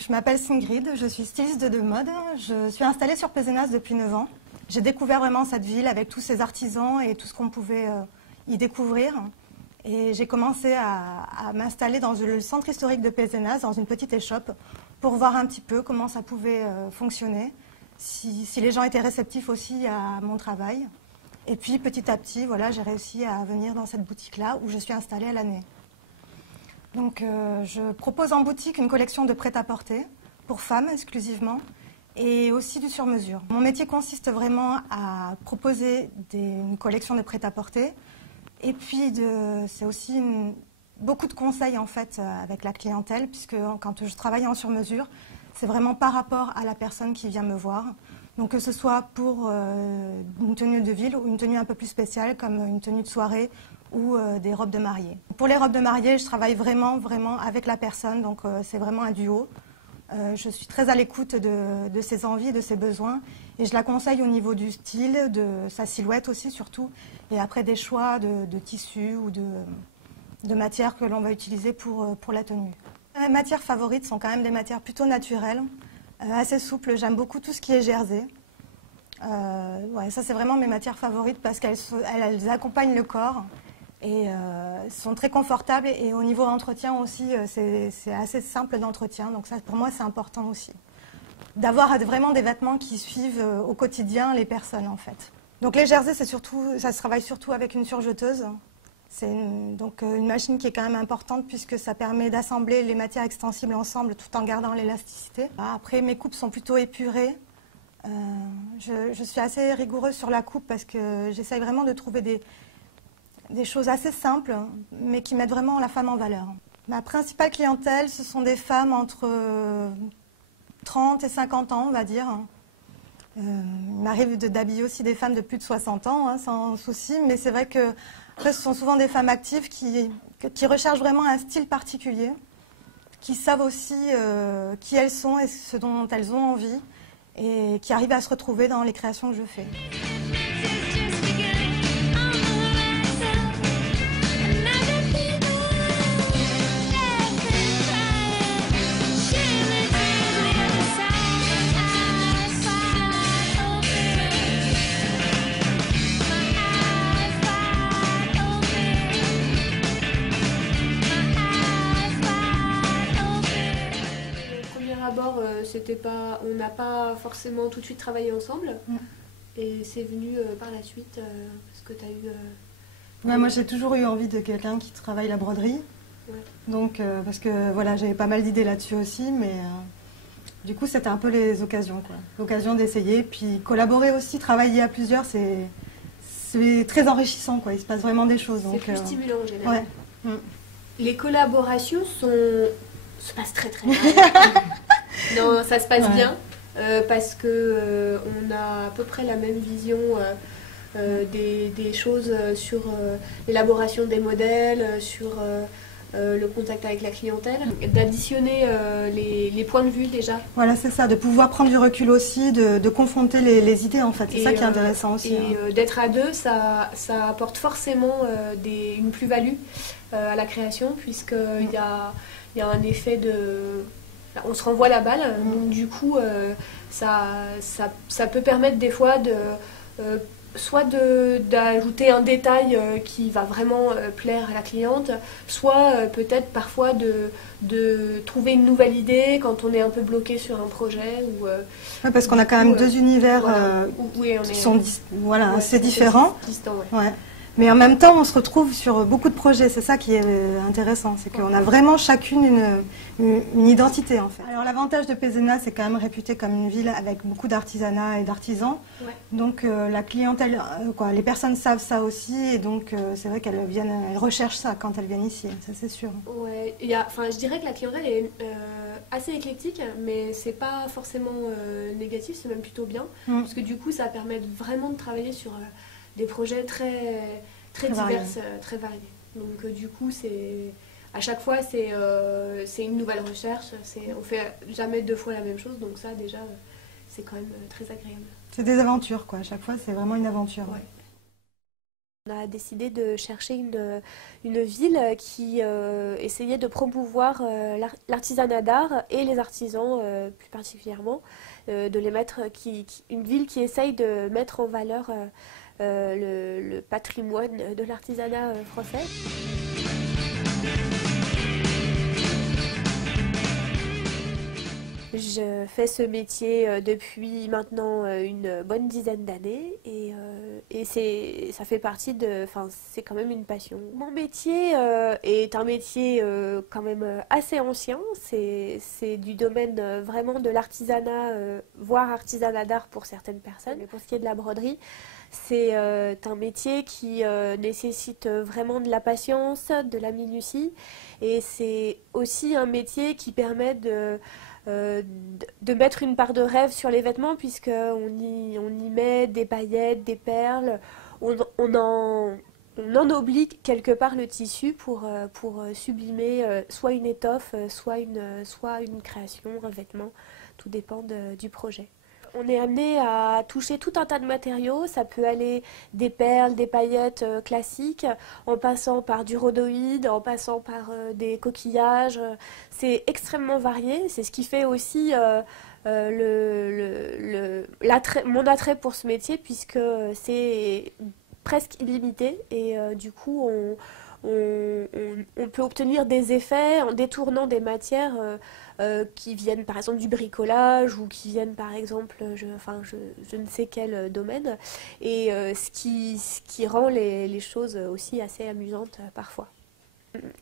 Donc, je m'appelle Singrid, je suis styliste de mode. Je suis installée sur Pézenas depuis 9 ans. J'ai découvert vraiment cette ville avec tous ses artisans et tout ce qu'on pouvait y découvrir. Et j'ai commencé à m'installer dans le centre historique de Pézenas, dans une petite échoppe, pour voir un petit peu comment ça pouvait fonctionner, si les gens étaient réceptifs aussi à mon travail. Et puis petit à petit, voilà, j'ai réussi à venir dans cette boutique-là où je suis installée à l'année. Donc je propose en boutique une collection de prêt-à-porter pour femmes exclusivement et aussi du sur-mesure. Mon métier consiste vraiment à proposer une collection de prêt-à-porter et puis c'est aussi beaucoup de conseils en fait avec la clientèle puisque quand je travaille en sur-mesure, c'est vraiment par rapport à la personne qui vient me voir. Donc que ce soit pour une tenue de ville ou une tenue un peu plus spéciale comme une tenue de soirée ou des robes de mariée. Pour les robes de mariée, je travaille vraiment avec la personne, donc c'est vraiment un duo. Je suis très à l'écoute de ses envies, de ses besoins, et je la conseille au niveau du style, de sa silhouette aussi surtout, et après des choix de tissus ou de matières que l'on va utiliser pour la tenue. Mes matières favorites sont quand même des matières plutôt naturelles, assez souples. J'aime beaucoup tout ce qui est jersey. Ouais, ça c'est vraiment mes matières favorites parce qu'elles accompagnent le corps. Et sont très confortables et au niveau entretien aussi, c'est assez simple d'entretien. Donc ça, pour moi, c'est important aussi. D'avoir vraiment des vêtements qui suivent au quotidien les personnes, en fait. Donc les jerseys, ça se travaille surtout avec une surjeteuse. C'est donc une machine qui est quand même importante puisque ça permet d'assembler les matières extensibles ensemble tout en gardant l'élasticité. Après, mes coupes sont plutôt épurées. Je suis assez rigoureuse sur la coupe parce que j'essaye vraiment de trouver des choses assez simples, mais qui mettent vraiment la femme en valeur. Ma principale clientèle, ce sont des femmes entre 30 et 50 ans, on va dire. Il m'arrive d'habiller aussi des femmes de plus de 60 ans, hein, sans souci, mais c'est vrai que après, ce sont souvent des femmes actives qui recherchent vraiment un style particulier, qui savent aussi qui elles sont et ce dont elles ont envie, et qui arrivent à se retrouver dans les créations que je fais. On n'a pas forcément tout de suite travaillé ensemble et c'est venu par la suite parce que tu as eu... Ouais, moi j'ai toujours eu envie de quelqu'un qui travaille la broderie, donc parce que voilà, j'avais pas mal d'idées là-dessus aussi, mais du coup c'était un peu les occasions, quoi. L'occasion d'essayer, puis collaborer aussi, travailler à plusieurs, c'est très enrichissant, quoi. Il se passe vraiment des choses. C'est plus stimulant en général. Ouais. Les collaborations se passent très très bien. Non, ça se passe bien parce que on a à peu près la même vision des choses sur l'élaboration des modèles, sur le contact avec la clientèle, d'additionner les points de vue déjà. Voilà, c'est ça, de pouvoir prendre du recul aussi, de confronter les idées en fait, c'est ça qui est intéressant aussi. Et d'être à deux, ça apporte forcément une plus-value à la création puisqu'il y a un effet de... On se renvoie la balle, donc du coup ça peut permettre des fois soit d'ajouter un détail qui va vraiment plaire à la cliente, soit peut-être parfois de trouver une nouvelle idée quand on est un peu bloqué sur un projet. Ouais, parce qu'on a quand même deux univers qui sont assez différents. Ouais. Mais en même temps, on se retrouve sur beaucoup de projets. C'est ça qui est intéressant. C'est qu'on a vraiment chacune une identité, en fait. Alors, l'avantage de Pézenas, c'est quand même réputé comme une ville avec beaucoup d'artisanat et d'artisans. Ouais. Donc, la clientèle, les personnes savent ça aussi. Et donc, c'est vrai qu'elles recherchent ça quand elles viennent ici. Ça, c'est sûr. Ouais. Je dirais que la clientèle est assez éclectique, mais c'est pas forcément négatif. C'est même plutôt bien. Parce que du coup, ça permet vraiment de travailler sur... des projets très divers, très variés. Donc du coup, à chaque fois, c'est une nouvelle recherche. On fait jamais deux fois la même chose, donc ça déjà, c'est quand même très agréable. C'est des aventures, quoi. À chaque fois, c'est vraiment une aventure. Ouais. On a décidé de chercher une ville qui essayait de promouvoir l'artisanat d'art et les artisans plus particulièrement, de les mettre, une ville qui essaye de mettre en valeur le patrimoine de l'artisanat français. Je fais ce métier depuis maintenant une bonne dizaine d'années et ça fait partie c'est quand même une passion. Mon métier est un métier quand même assez ancien, c'est du domaine vraiment de l'artisanat, voire artisanat d'art pour certaines personnes. Mais pour ce qui est de la broderie, c'est un métier qui nécessite vraiment de la patience, de la minutie et c'est aussi un métier qui permet de mettre une part de rêve sur les vêtements puisqu'on y met des paillettes, des perles, on ennoblique quelque part le tissu pour sublimer soit une étoffe, soit une création, un vêtement, tout dépend du projet. On est amené à toucher tout un tas de matériaux, ça peut aller des perles, des paillettes classiques, en passant par du rhodoïde, en passant par des coquillages. C'est extrêmement varié, c'est ce qui fait aussi mon attrait pour ce métier, puisque c'est presque illimité et du coup on peut obtenir des effets en détournant des matières qui viennent par exemple du bricolage ou qui viennent par exemple, je ne sais quel domaine, et ce qui rend les choses aussi assez amusantes parfois.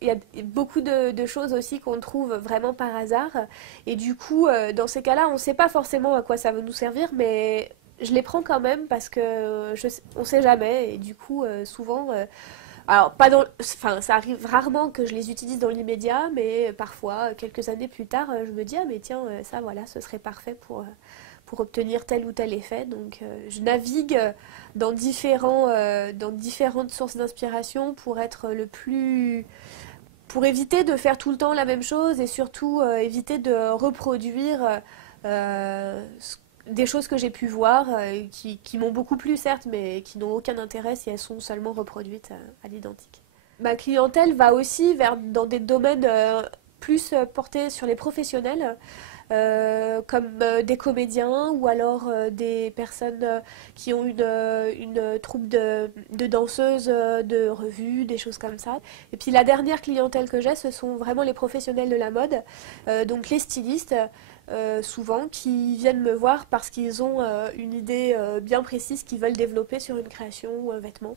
Il y a beaucoup de choses aussi qu'on trouve vraiment par hasard et du coup dans ces cas-là on ne sait pas forcément à quoi ça va nous servir, mais je les prends quand même parce que on ne sait jamais et du coup souvent alors, ça arrive rarement que je les utilise dans l'immédiat, mais parfois, quelques années plus tard, je me dis, ah mais tiens, ça voilà, ce serait parfait pour obtenir tel ou tel effet. Donc, je navigue dans différentes sources d'inspiration pour éviter de faire tout le temps la même chose et surtout éviter de reproduire des choses que j'ai pu voir, qui m'ont beaucoup plu certes, mais qui n'ont aucun intérêt si elles sont seulement reproduites à l'identique. Ma clientèle va aussi dans des domaines plus portés sur les professionnels, comme des comédiens ou alors des personnes qui ont une troupe de danseuses de revue, des choses comme ça. Et puis la dernière clientèle que j'ai, ce sont vraiment les professionnels de la mode, donc les stylistes, souvent qui viennent me voir parce qu'ils ont une idée bien précise qu'ils veulent développer sur une création ou un vêtement.